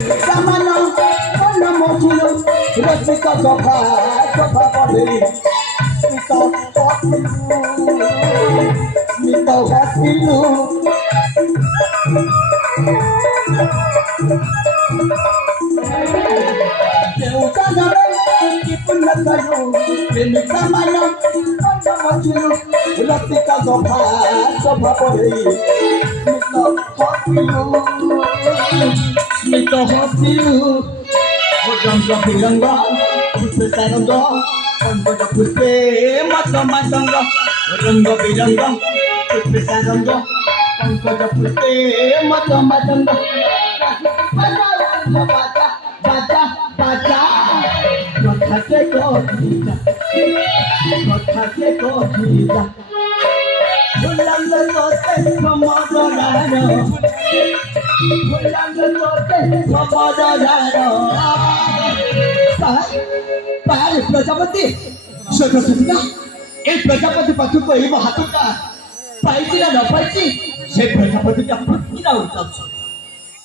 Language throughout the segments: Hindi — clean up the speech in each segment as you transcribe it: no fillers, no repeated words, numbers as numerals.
Samano, Mana Mochilo, Rosika Sofa, Sofa Body, Mito Hasilu, Deutana, Kipuna Kayo, Samano, Mana Mochilo, Rosika Sofa, Sofa Body, Mito Hasilu, Rangga Birangga, Puste Sananga, Rangga Puste Mata Matanga, Rangga Birangga, Puste Sananga, Rangga Puste Mata Matanga. Baca, baca, baca, baca kita, baca kita. Bulan lekote samadana, bulan lekote samadana. Par Prajapati Saraswati एक प्रजापति पाछू को एव हातटा पाइछि ना न पाइछि से प्रजापति का प्रतिना उचाछ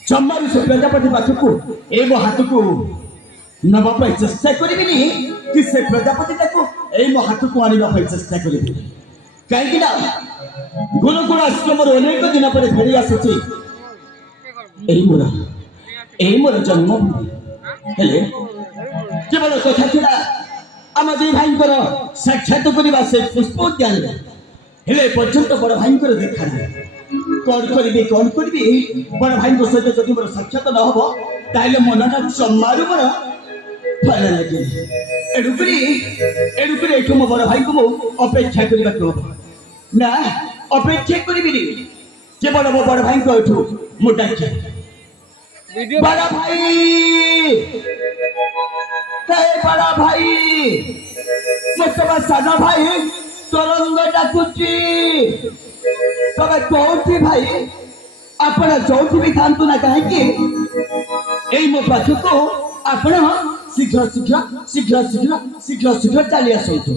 जम्मारु से प्रजापति पाछू को एव हाथ को नबा पाइ चेष्टा करिबिनी कि से प्रजापति ताको एव हाथ को आनिबा पाइ चेष्टा करिबिनी कहीं ना गुरुकुल आश्रम अनेक दिन पर फेरी आसी मोर जन्म हेले केवल कथा था आम दी भाई साक्षात करवा से पुष्प ज्ञान हेले पर्यंत बड़ भाई देखा ना कौन करी बड़ भाई सहित जब मोर साक्षात न हम ताले मनटा जमारू मोर भल लगे एणुकरी मो बड़ भाई को अपेक्षा करने ना अपेक्षा करी केवल मो बड़ भाई को डाके बड़ा भाई बड़ा भाई मतलब साना भाई तरंग डाकुची तब चौथी भाई आपण चौथी भी खातु ना कहीं मो पाछ को आपण शीघ्र शीघ्र शीघ्र शीघ्र शीघ्र शीघ्र चली आसतु